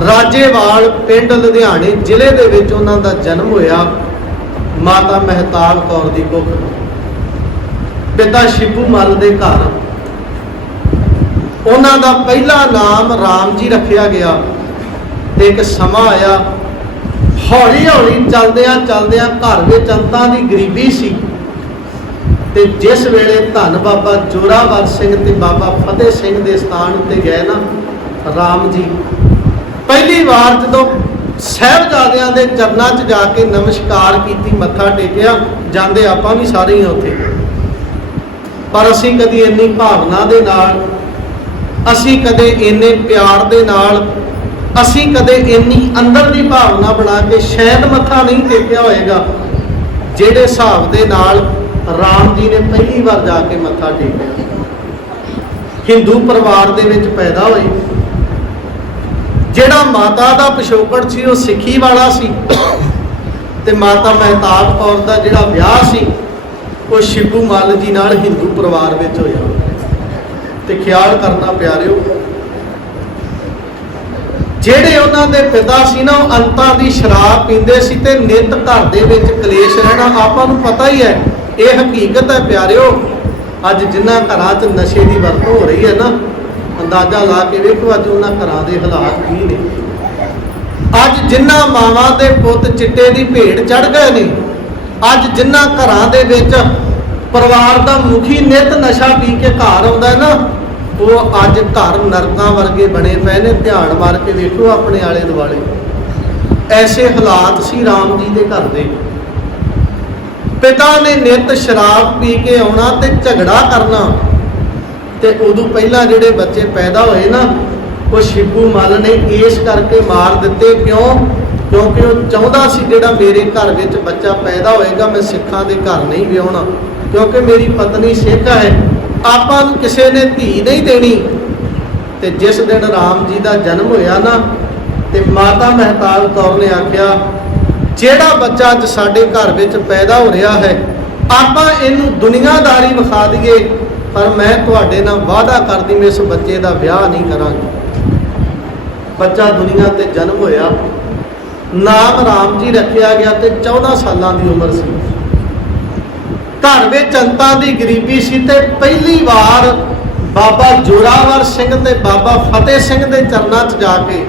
ਰਾਜੇਵਾਲ ਪਿੰਡ ਲੁਧਿਆਣੇ ਜ਼ਿਲ੍ਹੇ ਦੇ ਵਿੱਚ ਉਹਨਾਂ ਦਾ ਜਨਮ ਹੋਇਆ ਮਾਤਾ ਮਹਿਤਾਬ ਕੌਰ ਦੀ ਕੁੱਖ ਪਿਤਾ ਸ਼ਿਬੂ ਮੱਲ ਦੇ ਘਰ। ਉਹਨਾਂ ਦਾ ਪਹਿਲਾ ਨਾਮ ਰਾਮ ਜੀ ਰੱਖਿਆ ਗਿਆ ਤੇ ਇੱਕ ਸਮਾਂ ਆਇਆ। ਹੌਲੀ ਹੌਲੀ ਚੱਲਦਿਆਂ ਚੱਲਦਿਆਂ ਘਰ ਵਿੱਚ ਅੰਤਾਂ ਦੀ ਗਰੀਬੀ ਸੀ। ਤੇ ਜਿਸ ਵੇਲੇ ਧੰਨ ਬਾਬਾ ਜੋਰਾਵਰ ਸਿੰਘ ਤੇ ਬਾਬਾ ਫਤਿਹ ਸਿੰਘ ਦੇ ਸਥਾਨ ਉੱਤੇ ਗਏ ਨਾ, ਰਾਮ ਜੀ ਪਹਿਲੀ ਵਾਰ ਜਦੋਂ ਸਹਿਬਜ਼ਾਦਿਆਂ ਦੇ ਚਰਨਾਂ 'ਚ ਜਾ ਕੇ ਨਮਸਕਾਰ ਕੀਤੀ, ਮੱਥਾ ਟੇਕਿਆ, ਜਾਂਦੇ ਆਪਾਂ ਵੀ ਸਾਰੇ ਹੀ ਉੱਥੇ। ਪਰ ਅਸੀਂ ਕਦੀ ਇੰਨੀ ਭਾਵਨਾ ਦੇ ਨਾਲ, ਅਸੀਂ ਕਦੇ ਇੰਨੇ ਪਿਆਰ ਦੇ ਨਾਲ, ਅਸੀਂ ਕਦੇ ਇੰਨੀ ਅੰਦਰ ਦੀ ਭਾਵਨਾ ਬਣਾ ਕੇ ਸ਼ਾਇਦ ਮੱਥਾ ਨਹੀਂ ਟੇਕਿਆ ਹੋਏਗਾ, ਜਿਹੜੇ ਹਿਸਾਬ ਦੇ ਨਾਲ ਰਾਮ ਜੀ ਨੇ ਪਹਿਲੀ ਵਾਰ ਜਾ ਕੇ ਮੱਥਾ ਟੇਕਿਆ। ਹਿੰਦੂ ਪਰਿਵਾਰ ਦੇ ਵਿੱਚ ਪੈਦਾ ਹੋਏ। ਜਿਹੜਾ ਮਾਤਾ ਦਾ ਪਿਛੋਕੜ ਸੀ, ਉਹ ਸਿੱਖੀ ਵਾਲਾ ਸੀ। ਤੇ ਮਾਤਾ ਮਹਿਤਾਬ ਕੌਰ ਦਾ ਜਿਹੜਾ ਵਿਆਹ ਸੀ, ਉਹ ਸ਼ਿਬੂ ਮੱਲ ਜੀ ਨਾਲ ਹਿੰਦੂ ਪਰਿਵਾਰ ਵਿੱਚ ਹੋਇਆ। ਤੇ ਖਿਆਲ ਕਰਨਾ ਪਿਆਰਿਓ, ਜਿਹੜੇ ਉਹਨਾਂ ਦੇ ਪਿਤਾ ਸੀ ਨਾ, ਉਹ ਅੰਤਾਂ ਦੀ ਸ਼ਰਾਬ ਪੀਂਦੇ ਸੀ ਤੇ ਨਿਤ ਘਰ ਦੇ ਵਿੱਚ ਕਲੇਸ਼ ਰਹਿਣਾ ਆਪਾਂ ਨੂੰ ਪਤਾ ਹੀ ਹੈ। ਇਹ ਹਕੀਕਤ ਹੈ ਪਿਆਰਿਓ, ਅੱਜ ਜਿਨ੍ਹਾਂ ਘਰਾਂ 'ਚ ਨਸ਼ੇ ਦੀ ਵਰਤੋਂ ਹੋ ਰਹੀ ਹੈ ਨਾ ਅੰਦਾਜ਼ਾ ਲਾ ਕੇ ਵੇਖੋ, ਅੱਜ ਉਹਨਾਂ ਘਰਾਂ ਦੇ ਹਾਲਾਤ ਕੀ ਨੇ। ਅੱਜ ਜਿਨ੍ਹਾਂ ਮਾਵਾਂ ਦੇ ਪੁੱਤ ਚਿੱਟੇ ਦੀ ਭੇਡ ਚੜ ਗਏ ਨੇ, ਅੱਜ ਜਿਨ੍ਹਾਂ ਘਰਾਂ ਦੇ ਵਿੱਚ ਪਰਿਵਾਰ ਦਾ ਮੁਖੀ ਨਿਤ ਨਸ਼ਾ ਪੀ ਕੇ ਘਰ ਆਉਂਦਾ ਨਾ, ਉਹ ਅੱਜ ਘਰ ਨਰਕਾਂ ਵਰਗੇ ਬਣੇ ਪਏ ਨੇ, ਧਿਆਨ ਮਾਰ ਕੇ ਵੇਖੋ ਆਪਣੇ ਆਲੇ ਦੁਆਲੇ। ਐਸੇ ਹਾਲਾਤ ਸੀ ਰਾਮ ਜੀ ਦੇ ਘਰ ਦੇ। ਪਿਤਾ ਨੇ ਨਿਤ ਸ਼ਰਾਬ ਪੀ ਕੇ ਆਉਣਾ ਤੇ ਝਗੜਾ ਕਰਨਾ ਤੇ ਉਦੋਂ ਪਹਿਲਾਂ ਜਿਹੜੇ ਬੱਚੇ ਪੈਦਾ ਹੋਏ ਨਾ, ਉਹ ਸ਼ਿਬੂ ਮੱਲ ਨੇ ਇਸ ਕਰਕੇ ਮਾਰ ਦਿੱਤੇ। ਕਿਉਂ? ਕਿਉਂਕਿ ਉਹ ਚਾਹੁੰਦਾ ਸੀ ਜਿਹੜਾ ਮੇਰੇ ਘਰ ਵਿੱਚ ਬੱਚਾ ਪੈਦਾ ਹੋਏਗਾ, ਮੈਂ ਸਿੱਖਾਂ ਦੇ ਘਰ ਨਹੀਂ ਵਿਆਹਣਾ। ਕਿਉਂਕਿ ਮੇਰੀ ਪਤਨੀ ਸਿੱਖ ਹੈ। ਆਪਾਂ ਨੂੰ ਕਿਸੇ ਨੇ ਧੀ ਨਹੀਂ ਦੇਣੀ। ਤੇ ਜਿਸ ਦਿਨ ਰਾਮ ਜੀ ਦਾ ਜਨਮ ਹੋਇਆ ਨਾ, ਤੇ ਮਾਤਾ ਮਹਿਤਾਬ ਕੌਰ ਨੇ ਆਖਿਆ, ਜਿਹੜਾ ਬੱਚਾ ਅੱਜ ਸਾਡੇ ਘਰ ਵਿੱਚ ਪੈਦਾ ਹੋ ਰਿਹਾ ਹੈ, ਆਪਾਂ ਇਹਨੂੰ ਦੁਨੀਆਦਾਰੀ ਵਿਖਾ ਦਈਏ। ਪਰ ਮੈਂ ਤੁਹਾਡੇ ਨਾਲ ਵਾਅਦਾ ਕਰਦੀ ਮੈਂ ਇਸ ਬੱਚੇ ਦਾ ਵਿਆਹ ਨਹੀਂ ਕਰਾਂਗੀ। ਬੱਚਾ ਦੁਨੀਆ ਤੇ ਜਨਮ ਹੋਇਆ, ਨਾਮ ਰਾਮ ਜੀ ਰੱਖਿਆ ਗਿਆ ਤੇ 14 ਸਾਲਾਂ ਦੀ ਉਮਰ ਸੀ। ਘਰ ਵਿੱਚ ਜਨਤਾ ਦੀ ਗਰੀਬੀ ਸੀ ਤੇ ਪਹਿਲੀ ਵਾਰ ਬਾਬਾ ਜੋਰਾਵਰ ਸਿੰਘ ਤੇ ਬਾਬਾ ਫਤਿਹ ਸਿੰਘ ਦੇ ਚਰਨਾਂ 'ਚ ਜਾ ਕੇ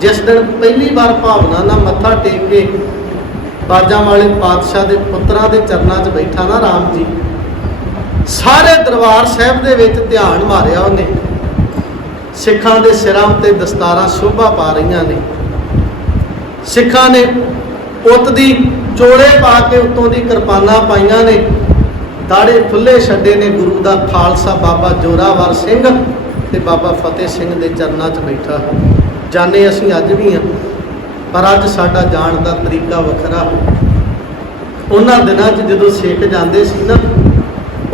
ਜਿਸ ਦਿਨ ਪਹਿਲੀ ਵਾਰ ਭਾਵਨਾ ਨਾਲ ਮੱਥਾ ਟੇਕ ਕੇ ਬਾਜਾਂ ਵਾਲੇ ਪਾਤਸ਼ਾਹ ਦੇ ਪੁੱਤਰਾਂ ਦੇ ਚਰਨਾਂ 'ਚ ਬੈਠਾ ਨਾ ਰਾਮ ਜੀ ਸਾਰੇ ਦਰਬਾਰ ਸਾਹਿਬ ਦੇ ਵਿੱਚ ਧਿਆਨ ਮਾਰਿਆ ਉਹਨੇ। ਸਿੱਖਾਂ ਦੇ ਸਿਰਾਂ ਉੱਤੇ ਦਸਤਾਰਾਂ ਸ਼ੋਭਾ ਪਾ ਰਹੀਆਂ ਨੇ। ਸਿੱਖਾਂ ਨੇ ਪੁੱਤ ਦੀ ਚੋਲੇ ਪਾ ਕੇ ਉੱਤੋਂ ਦੀ ਕਿਰਪਾਨਾਂ ਪਾਈਆਂ ਨੇ। ਦਾੜੇ ਫੁੱਲੇ ਛੱਡੇ ਨੇ ਗੁਰੂ ਦਾ ਖਾਲਸਾ ਬਾਬਾ ਜੋਰਾਵਰ ਸਿੰਘ ਤੇ ਬਾਬਾ ਫਤਿਹ ਸਿੰਘ ਦੇ ਚਰਨਾਂ 'ਚ ਬੈਠਾ। ਜਾਣੇ ਅਸੀਂ ਅੱਜ ਵੀ ਹਾਂ, ਪਰ ਅੱਜ ਸਾਡਾ ਜਾਣ ਦਾ ਤਰੀਕਾ ਵੱਖਰਾ। ਉਹਨਾਂ ਦਿਨਾਂ 'ਚ ਜਦੋਂ ਸਿੱਖ ਜਾਂਦੇ ਸੀ ਨਾ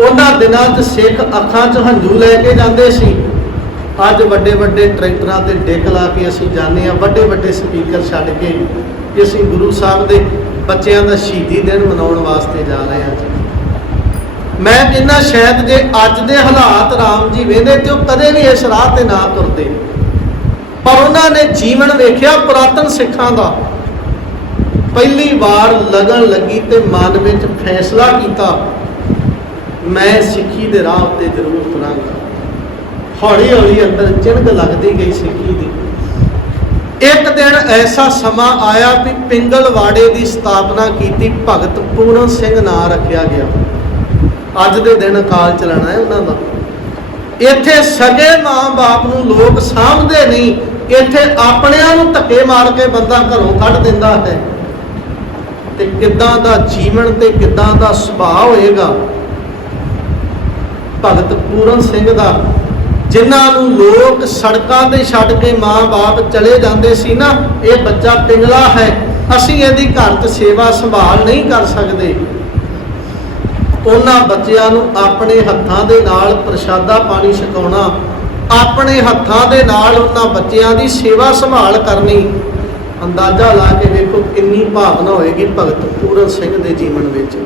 ਉਹਨਾਂ ਦਿਨਾਂ 'ਚ ਸਿੱਖ ਅੱਖਾਂ 'ਚ ਹੰਝੂ ਲੈ ਕੇ ਜਾਂਦੇ ਸੀ। ਅੱਜ ਵੱਡੇ ਵੱਡੇ ਟਰੈਕਟਰਾਂ ਤੇ ਡਿੱਗ ਲਾ ਕੇ ਅਸੀਂ ਜਾਂਦੇ ਆ ਵੱਡੇ ਵੱਡੇ ਸਪੀਕਰ ਛੱਡ ਕੇ ਕਿ ਅਸੀਂ ਗੁਰੂ ਸਾਹਿਬ ਦੇ ਬੱਚਿਆਂ ਦਾ ਸ਼ਹੀਦੀ ਦਿਨ ਮਨਾਉਣ ਵਾਸਤੇ ਜਾ ਰਹੇ ਹਾਂ ਮੈਂ ਕਹਿੰਦਾ ਸ਼ਾਇਦ ਜੇ ਅੱਜ ਦੇ ਹਾਲਾਤ ਰਾਮ ਜੀ ਵੇਂਦੇ ਤੇ ਉਹ ਕਦੇ ਵੀ ਇਸ ਰਾਹ ਤੇ ਨਾ ਤੁਰਦੇ। ਪਰ ਉਹਨਾਂ ਨੇ ਜੀਵਨ ਵੇਖਿਆ ਪੁਰਾਤਨ ਸਿੱਖਾਂ ਦਾ। ਪਹਿਲੀ ਵਾਰ ਲਗਨ ਲੱਗੀ ਤੇ ਮਨ ਵਿੱਚ ਫੈਸਲਾ ਕੀਤਾ ਮੈਂ ਸਿੱਖੀ ਦੇ ਰਾਹ ਉੱਤੇ ਜ਼ਰੂਰ ਤੁਰਾਂਗਾ। ਹੌਲੀ ਹੌਲੀ ਅੰਦਰ ਚਿਣਗ ਲੱਗਦੀ ਗਈ ਸਿੱਖੀ ਦੀ। ਇੱਕ ਦਿਨ ਐਸਾ ਸਮਾਂ ਆਇਆ ਵੀ ਪਿੰਗਲਵਾੜੇ ਦੀ ਸਥਾਪਨਾ ਕੀਤੀ ਭਗਤ ਪੂਰਨ ਸਿੰਘ ਨਾਂ ਰੱਖਿਆ ਗਿਆ। ਅੱਜ ਦੇ ਦਿਨ ਅਕਾਲ ਚਲਾਣਾ ਹੈ ਉਹਨਾਂ ਦਾ। ਇੱਥੇ ਸਗੇ ਮਾਂ-ਬਾਪ ਨੂੰ ਲੋਕ ਸਾਂਭਦੇ ਨਹੀਂ, ਇੱਥੇ ਆਪਣਿਆਂ ਨੂੰ ਧੱਕੇ ਮਾਰ ਕੇ ਬੰਦਾ ਘਰੋਂ ਕੱਢ ਦਿੰਦਾ ਹੈ। ਤੇ ਕਿੱਦਾਂ ਦਾ ਜੀਵਨ ਤੇ ਕਿੱਦਾਂ ਦਾ ਸੁਭਾਅ ਹੋਏਗਾ ਭਗਤ ਪੂਰਨ ਸਿੰਘ ਦਾ, ਜਿਨ੍ਹਾਂ ਨੂੰ ਲੋਕ ਸੜਕਾਂ ਤੇ ਛੱਡ ਕੇ ਮਾਂ-ਬਾਪ ਚਲੇ ਜਾਂਦੇ ਸੀ ਨਾ, ਇਹ ਬੱਚਾ ਪਿੰਗਲਾ ਹੈ। ਅਸੀਂ ਇਹਦੀ ਘਰ 'ਚ ਸੇਵਾ ਸੰਭਾਲ ਨਹੀਂ ਕਰ ਸਕਦੇ। ਉਹਨਾਂ ਬੱਚਿਆਂ ਨੂੰ ਆਪਣੇ ਹੱਥਾਂ ਦੇ ਨਾਲ ਪ੍ਰਸ਼ਾਦਾ ਪਾਣੀ ਛਕਾਉਣਾ, ਆਪਣੇ ਹੱਥਾਂ ਦੇ ਨਾਲ ਉਹਨਾਂ ਬੱਚਿਆਂ ਦੀ ਸੇਵਾ ਸੰਭਾਲ ਕਰਨੀ। ਅੰਦਾਜ਼ਾ ਲਾ ਕੇ ਵੇਖੋ ਕਿੰਨੀ ਭਾਵਨਾ ਹੋਏਗੀ ਭਗਤ ਪੂਰਨ ਸਿੰਘ ਦੇ ਜੀਵਨ ਵਿੱਚ।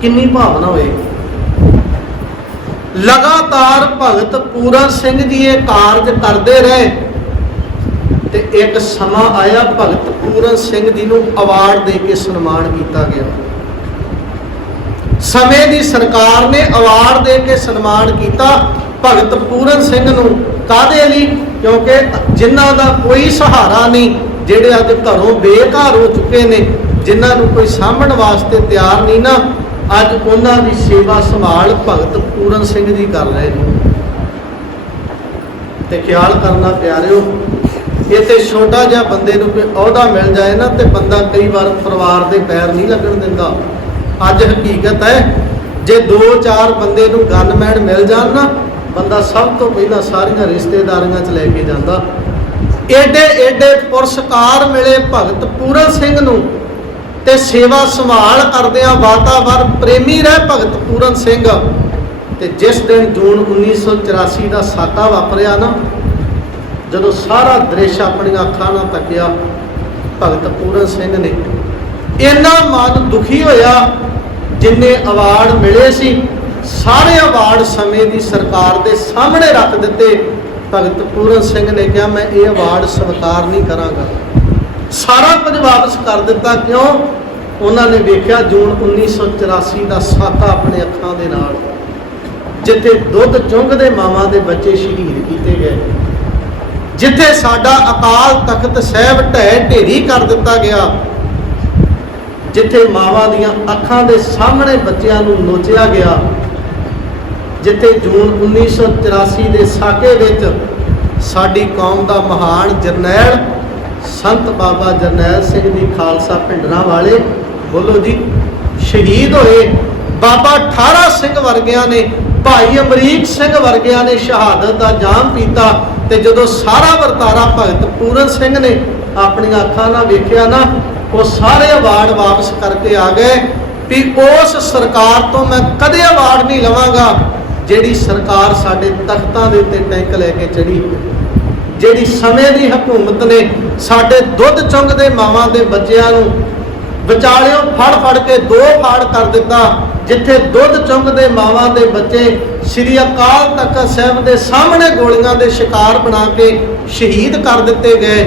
ਕਿੰਨੀ ਭਾਵਨਾ ਹੋਏਗੀ। ਲਗਾਤਾਰ ਭਗਤ ਪੂਰਨ ਸਿੰਘ ਜੀ ਇਹ ਕਾਰਜ ਕਰਦੇ ਰਹੇ ਇੱਕ ਸਮਾਂ ਆਇਆ ਭਗਤ ਪੂਰਨ ਸਿੰਘ ਜੀ ਨੂੰ ਅਵਾਰਡ ਦੇ ਕੇ ਸਨਮਾਨ ਕੀਤਾ ਗਿਆ। ਸਮੇਂ ਦੀ ਸਰਕਾਰ ਨੇ ਅਵਾਰਡ ਦੇ ਕੇ ਸਨਮਾਨ ਕੀਤਾ ਭਗਤ ਪੂਰਨ ਸਿੰਘ ਨੂੰ। ਕਾਦੇ ਲਈ? ਕਿਉਂਕਿ ਜਿਨ੍ਹਾਂ ਦਾ ਕੋਈ ਸਹਾਰਾ ਨਹੀਂ, ਜਿਹੜੇ ਅੱਜ ਘਰੋਂ ਬੇਘਰ ਹੋ ਚੁੱਕੇ ਨੇ, ਜਿਨ੍ਹਾਂ ਨੂੰ ਕੋਈ ਸਾਂਭਣ ਵਾਸਤੇ ਤਿਆਰ ਨਹੀਂ ਨਾ ਅੱਜ ਉਹਨਾਂ ਦੀ ਸੇਵਾ ਸੰਭਾਲ ਭਗਤ ਪੂਰਨ ਸਿੰਘ ਜੀ ਕਰ ਰਹੇ ਨੇ। ਤੇ ਖਿਆਲ ਕਰਨਾ ਪਿਆਰਿਓ ਇਹ ਛੋਟਾ ਜਿਹਾ ਬੰਦੇ ਨੂੰ ਕੋਈ ਅਹੁਦਾ ਮਿਲ ਜਾਏ ਨਾ, ਤੇ ਬੰਦਾ ਕਈ ਵਾਰ ਪਰਿਵਾਰ ਦੇ ਪੈਰ ਨਹੀਂ ਲੱਗਣ ਦਿੰਦਾ। ਅੱਜ ਹਕੀਕਤ ਹੈ, ਜੇ 2-4 ਬੰਦੇ ਨੂੰ ਗਨਮੈਨ ਮਿਲ ਜਾਣ ਨਾ, ਬੰਦਾ ਸਭ ਤੋਂ ਪਹਿਲਾਂ ਸਾਰੀਆਂ ਰਿਸ਼ਤੇਦਾਰੀਆਂ 'ਚ ਲੈ ਕੇ ਜਾਂਦਾ। ਏਡੇ ਏਡੇ ਪੁਰਸਕਾਰ ਮਿਲੇ ਭਗਤ ਪੂਰਨ ਸਿੰਘ ਨੂੰ। ਤੇ ਸੇਵਾ ਸੰਭਾਲ ਕਰਦਿਆਂ ਵਾਤਾਵਰਨ ਪ੍ਰੇਮੀ ਰਹਿ ਭਗਤ ਪੂਰਨ ਸਿੰਘ। ਤੇ ਜਿਸ ਦਿਨ ਜੂਨ 1984 ਦਾ ਸਾਕਾ ਵਾਪਰਿਆ ਨਾ, ਜਦੋਂ ਸਾਰਾ ਦ੍ਰਿਸ਼ ਆਪਣੀਆਂ ਅੱਖਾਂ ਨਾਲ ਤੱਕਿਆ ਭਗਤ ਪੂਰਨ ਸਿੰਘ ਨੇ। ਇੰਨਾ ਮਨ ਦੁਖੀ ਹੋਇਆ, ਜਿੰਨੇ ਅਵਾਰਡ ਮਿਲੇ ਸੀ, ਸਾਰੇ ਅਵਾਰਡ ਸਮੇਂ ਦੀ ਸਰਕਾਰ ਦੇ ਸਾਹਮਣੇ ਰੱਖ ਦਿੱਤੇ। ਭਗਤ ਪੂਰਨ ਸਿੰਘ ਨੇ ਕਿਹਾ, ਮੈਂ ਇਹ ਅਵਾਰਡ ਸਵੀਕਾਰ ਨਹੀਂ ਕਰਾਂਗਾ। ਸਾਰਾ ਕੁਝ ਵਾਪਸ ਕਰ ਦਿੱਤਾ ਕਿਉਂ? ਉਹਨਾਂ ਨੇ ਵੇਖਿਆ ਜੂਨ 1984 ਦਾ ਸਾਕਾ ਆਪਣੇ ਅੱਖਾਂ ਦੇ ਨਾਲ। ਜਿੱਥੇ ਦੁੱਧ ਚੁੰਗਦੇ ਮਾਵਾਂ ਦੇ ਬੱਚੇ ਸ਼ਹੀਦ ਕੀਤੇ ਗਏ। ਜਿੱਥੇ ਸਾਡਾ ਅਕਾਲ ਤਖਤ ਸਾਹਿਬ ਢਹਿ ਢੇਰੀ ਕਰ ਦਿੱਤਾ ਗਿਆ। ਜਿੱਥੇ ਮਾਵਾਂ ਦੀਆਂ ਅੱਖਾਂ ਦੇ ਸਾਹਮਣੇ ਬੱਚਿਆਂ ਨੂੰ ਨੋਚਿਆ ਗਿਆ। ਜਿੱਥੇ ਜੂਨ 1984 ਦੇ ਸਾਕੇ ਵਿੱਚ ਸਾਡੀ ਕੌਮ ਦਾ ਮਹਾਨ ਜਰਨੈਲ ਸੰਤ ਬਾਬਾ ਜਰਨੈਲ ਸਿੰਘ ਜੀ ਖਾਲਸਾ ਪਿੰਡਰਾਂ ਵਾਲੇ ਬੋਲੋ ਜੀ, ਸ਼ਹੀਦ ਹੋਏ ਬਾਬਾ ਠਾਰਾ ਸਿੰਘ ਵਰਗਿਆਂ ਨੇ, ਭਾਈ ਅਮਰੀਕ ਸਿੰਘ ਵਰਗਿਆਂ ਨੇ ਸ਼ਹਾਦਤ ਦਾ ਜਾਮ ਪੀਤਾ ਤੇ ਜਦੋਂ ਸਾਰਾ ਵਰਤਾਰਾ ਭਗਤ ਪੂਰਨ ਸਿੰਘ ਨੇ ਆਪਣੀਆਂ ਅੱਖਾਂ ਨਾਲ ਵੇਖਿਆ ਨਾ, ਉਹ ਸਾਰੇ ਅਵਾਰਡ ਵਾਪਸ ਕਰਕੇ ਆ ਗਏ ਵੀ ਉਸ ਸਰਕਾਰ ਤੋਂ ਮੈਂ ਕਦੇ ਅਵਾਰਡ ਨਹੀਂ ਲਵਾਂਗਾ ਜਿਹੜੀ ਸਰਕਾਰ ਸਾਡੇ ਤਖਤਾਂ ਦੇ ਉੱਤੇ ਟੈਂਕ ਲੈ ਕੇ ਚੜੀ। ਜਿਹੜੀ ਸਮੇਂ ਦੀ ਹਕੂਮਤ ਨੇ ਸਾਡੇ ਦੁੱਧ ਚੁੰਗਦੇ ਮਾਵਾਂ ਦੇ ਬੱਚਿਆਂ ਨੂੰ ਵਿਚਾਲਿਓ ਫੜ ਫੜ ਕੇ ਦੋ ਫਾੜ ਕਰ ਦਿੱਤਾ, ਜਿੱਥੇ ਦੁੱਧ ਚੁੰਗਦੇ ਮਾਵਾਂ ਦੇ ਬੱਚੇ ਸ੍ਰੀ ਅਕਾਲ ਤਖਤ ਸਾਹਿਬ ਦੇ ਸਾਹਮਣੇ ਗੋਲੀਆਂ ਦੇ ਸ਼ਿਕਾਰ ਬਣਾ ਕੇ ਸ਼ਹੀਦ ਕਰ ਦਿੱਤੇ ਗਏ।